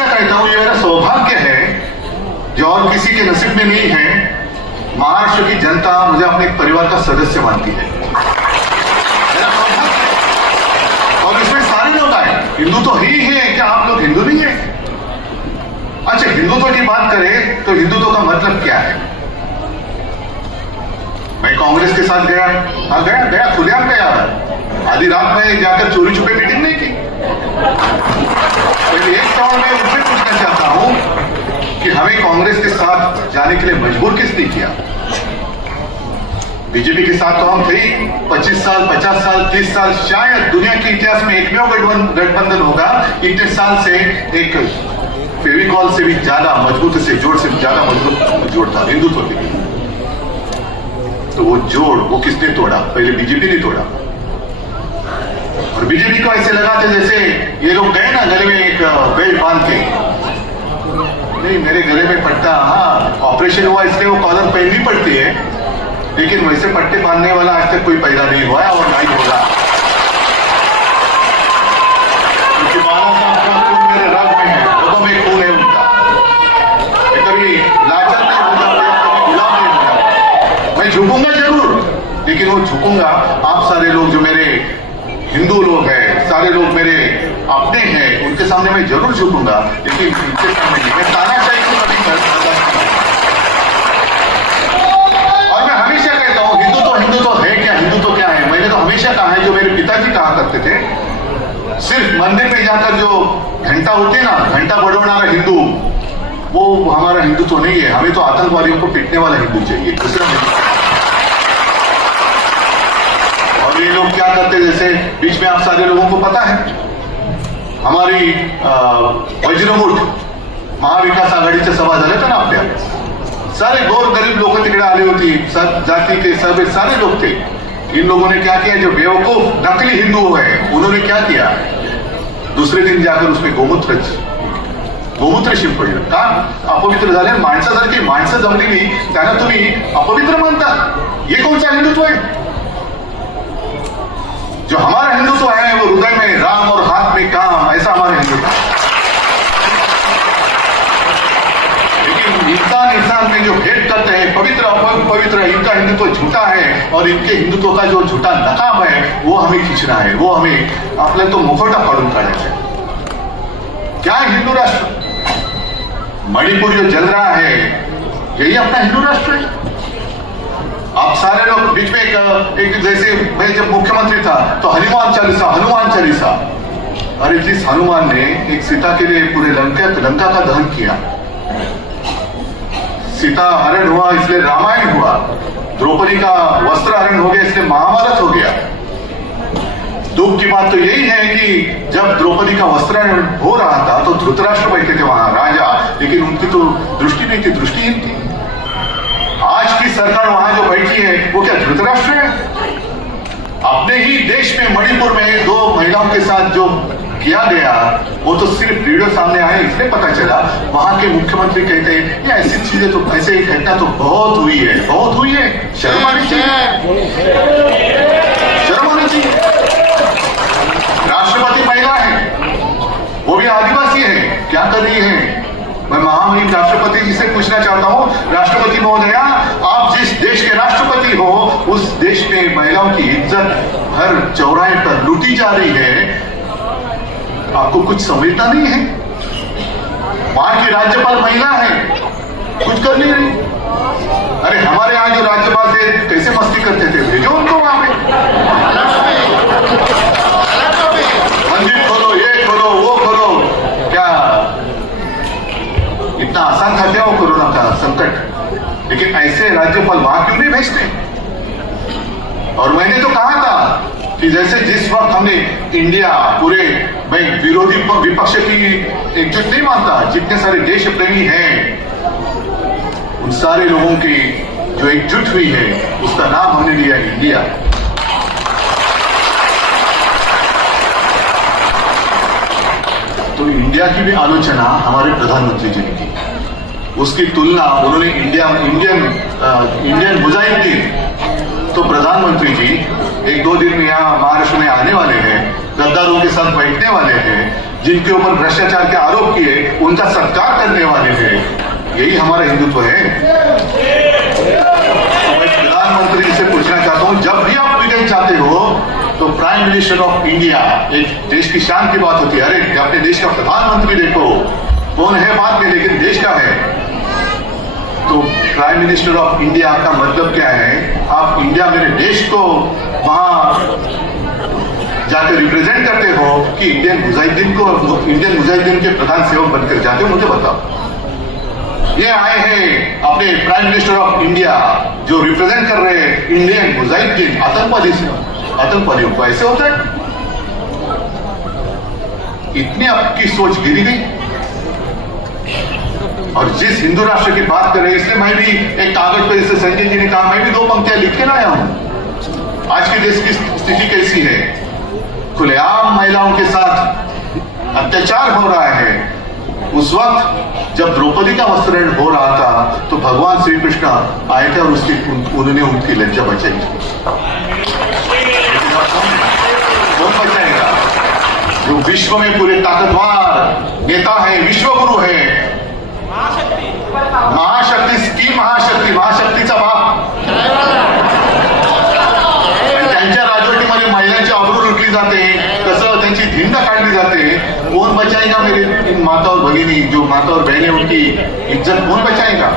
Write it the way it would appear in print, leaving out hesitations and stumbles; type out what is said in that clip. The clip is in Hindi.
हमेशा कहता हूं, ये मेरा सौभाग्य है जो और किसी के नसीब में नहीं है। महाराष्ट्र की जनता मुझे अपने एक परिवार का सदस्य मानती है, मेरा सौभाग्य है। और इसमें सारे लोग आए, हिंदू तो ही है, क्या आप लोग हिंदू नहीं है? अच्छा, हिंदुत्व की बात करें तो हिंदुत्व का मतलब क्या है? मैं कांग्रेस के साथ गया, हाँ गया खुलेआम गया, आधी रात में जाकर चोरी छुपे मीटिंग नहीं की। तो एक सवाल मैं उससे पूछना चाहता हूं कि हमें कांग्रेस के साथ जाने के लिए मजबूर किसने किया? बीजेपी के साथ तो हम थे 25 साल, 50 साल, 30 साल, शायद दुनिया के इतिहास में एकमेव गठबंधन होगा इतने साल से एक फेविकॉल से भी ज्यादा मजबूत, से जोड़ से ज्यादा मजबूत जोड़ था हिंदुत्व के लिए। तो वो जोड़ वो किसने तोड़ा? पहले बीजेपी ने तोड़ा। और बीजेपी को ऐसे लगा था जैसे ये लोग गए ना गले में एक बेल्ट बांध के, नहीं मेरे गले में पट्टा, हाँ ऑपरेशन हुआ इसलिए वो कॉलर पहननी पड़ती है, लेकिन वैसे पट्टे बांधने वाला आज तक कोई पैदा नहीं हुआ है और नहीं होगा। क्योंकि बाला साहब का खून मेरे रग में है, रगों में खून है उनका। मैं कभी लाचार नहीं होगा, कभी गुलाम नहीं होगा। मैं झुकूंगा जरूर, लेकिन वो झुकूंगा आप सारे लोग जो मेरे हिंदू लोग हैं, सारे लोग मेरे अपने हैं, उनके सामने मैं जरूर झुकूंगा, लेकिन उनके सामने नहीं। मैं तानाशाही को कभी और मैं हमेशा कहता हूं हिंदुत्व है क्या, हिंदुत्व क्या है? मैंने तो हमेशा कहा है, जो मेरे पिताजी कहा करते थे, सिर्फ मंदिर में जाकर जो घंटा होती है ना, घंटा बजवाना हिंदू, वो हमारा हिंदुत्व नहीं है। हमें तो आतंकवादियों को पीटने वाला हिंदू चाहिए, दूसरा नहीं। और ये लोग क्या करते, जैसे बीच में आप सारे लोगों को पता है, हमारी वज्रमुठ महाविकास आघाडीच्या सभा झाल्या ना आपल्या, सारे गोर गरीब लोग तिकडे आले होती, सब जाति के सब सारे लोग थे। इन लोगों ने क्या किया, जो बेवकूफ नकली हिंदू है उन्होंने क्या किया, दूसरे दिन जाकर उसमें गोमूत्र शिंपडलं का? अपवित्र झाले माणसासारखी माणसं जमलेली, त्यांना तुम्ही अपवित्र मानता? ये कौन सा हिंदुत्व है? जो हमारा हिंदुत्व है वो हृदय में राम और हाथ में काम, ऐसा हमारा हिंदुत्व है। लेकिन इंसान में जो भेद करते हैं, पवित्र अपवित्र, इनका हिंदुत्व झूठा है और इनके हिंदुत्व का जो झूठा नकाब है वो हमें खींचना है, वो हमें आपला तो मुखवटा फाड़ून काढायचा है। क्या है हिंदू राष्ट्र? मणिपुर जो जल रहा है यही अपना हिंदू राष्ट्र है। आप सारे लोग बीच में एक जैसे मैं जब मुख्यमंत्री था तो हनुमान चालीसा, अरे जिस हनुमान ने एक सीता के लिए पूरे लंका का दहन किया, सीता हरण हुआ इसलिए रामायण हुआ, द्रौपदी का वस्त्र हरण हो गया इसलिए महाभारत हो गया। दुख की बात तो यही है कि जब द्रौपदी का वस्त्राहरण हो रहा था तो धृतराष्ट्र बैठे थे वहां राजा, लेकिन उनकी तो दृष्टि नहीं थी, दृष्टिहीन थी। आज की सरकार वहां जो बैठी है वो क्या धृतराष्ट्र है? अपने ही देश में मणिपुर में 2 महिलाओं के साथ जो किया गया वो तो सिर्फ वीडियो सामने आए इसलिए पता चला। वहां के मुख्यमंत्री कहते हैं ये ऐसी चीजें तो, ऐसे घटना तो बहुत हुई है, शर्म आनी चाहिए। राष्ट्रपति महिला है, वो भी आदिवासी है, क्या कर रही है? मैं महामहिम राष्ट्रपति जी से पूछना चाहता हूं, राष्ट्रपति महोदया, आप जिस देश के राष्ट्रपति हो उस देश में महिलाओं की इज्जत हर चौराहे पर लूटी जा रही है, आपको कुछ समझता नहीं है? वहां की राज्यपाल महिला है, कुछ कर नहीं रही। अरे हमारे यहाँ जो राज्यपाल थे कैसे मस्ती करते थे, भेजो उनको वहां पे, मंदिर खोलो, ये खोलो, वो खोलो। क्या इतना आसान था क्या वो कोरोना का संकट? लेकिन ऐसे राज्यपाल वहां क्यों नहीं भेजते? और मैंने तो कहा था कि जैसे जिस वक्त हमने इंडिया पूरे, मैं विरोधी विपक्ष की एकजुट नहीं मानता, जितने सारे देश प्रेमी हैं उन सारे लोगों की जो एकजुट हुई है उसका नाम हमने लिया इंडिया। तो इंडिया की भी आलोचना हमारे प्रधानमंत्री जी ने की, उसकी तुलना उन्होंने इंडियन मुजाहिद की। तो प्रधानमंत्री जी 1-2 दिन में यहाँ महाराष्ट्र में आने वाले हैं, गद्दारों के साथ बैठने वाले हैं, जिनके ऊपर भ्रष्टाचार के आरोप किए उनका सत्कार करने वाले थे। यही हमारा हिंदुत्व है। तो मैं प्रधानमंत्री से पूछना चाहता हूं, जब भी आप विजय चाहते हो तो प्राइम मिनिस्टर ऑफ इंडिया, एक देश की शान की बात होती है, अरे अपने देश का प्रधानमंत्री देखो, कौन है बाद में लेकिन देश का है। तो प्राइम मिनिस्टर ऑफ इंडिया का मतलब क्या है? आप इंडिया मेरे देश को वहां जाकर रिप्रेजेंट करते हो कि इंडियन मुजाहिदीन के प्रधान सेवक बनकर जाते हो? मुझे बताओ। ये आए हैं अपने प्राइम मिनिस्टर ऑफ इंडिया जो रिप्रेजेंट कर रहे हैं इंडियन मुजाहिदीन, आतंकवादियों को। ऐसे होता है? इतनी आपकी सोच गिरी गई। और जिस हिंदू राष्ट्र की बात कर रहे हैं, इसलिए मैं भी एक कागज पर, जैसे संजय जी ने कहा, मैं भी 2 पंक्तियां लिख के लाया हूं। आज के देश की स्थिति कैसी है? खुलेआम महिलाओं के साथ अत्याचार हो रहा है। उस वक्त जब द्रौपदी का वस्त्रहरण हो रहा था तो भगवान श्री कृष्ण आए थे और उन्होंने उनकी लज्जा बचाई। कौन बचाएगा? जो विश्व में पूरे ताकतवर नेता है, विश्वगुरु है, महाशक्तीचा बाप, त्यांच्या राजवटीमध्ये महिलांची आबरू लुटली जाते, कसं त्यांची धिंड काढली जाते। कौन बचाएगा मेरे इन माता और भगिनी, जो माता और बहनें, उनकी इज्जत कौन बचाएगा?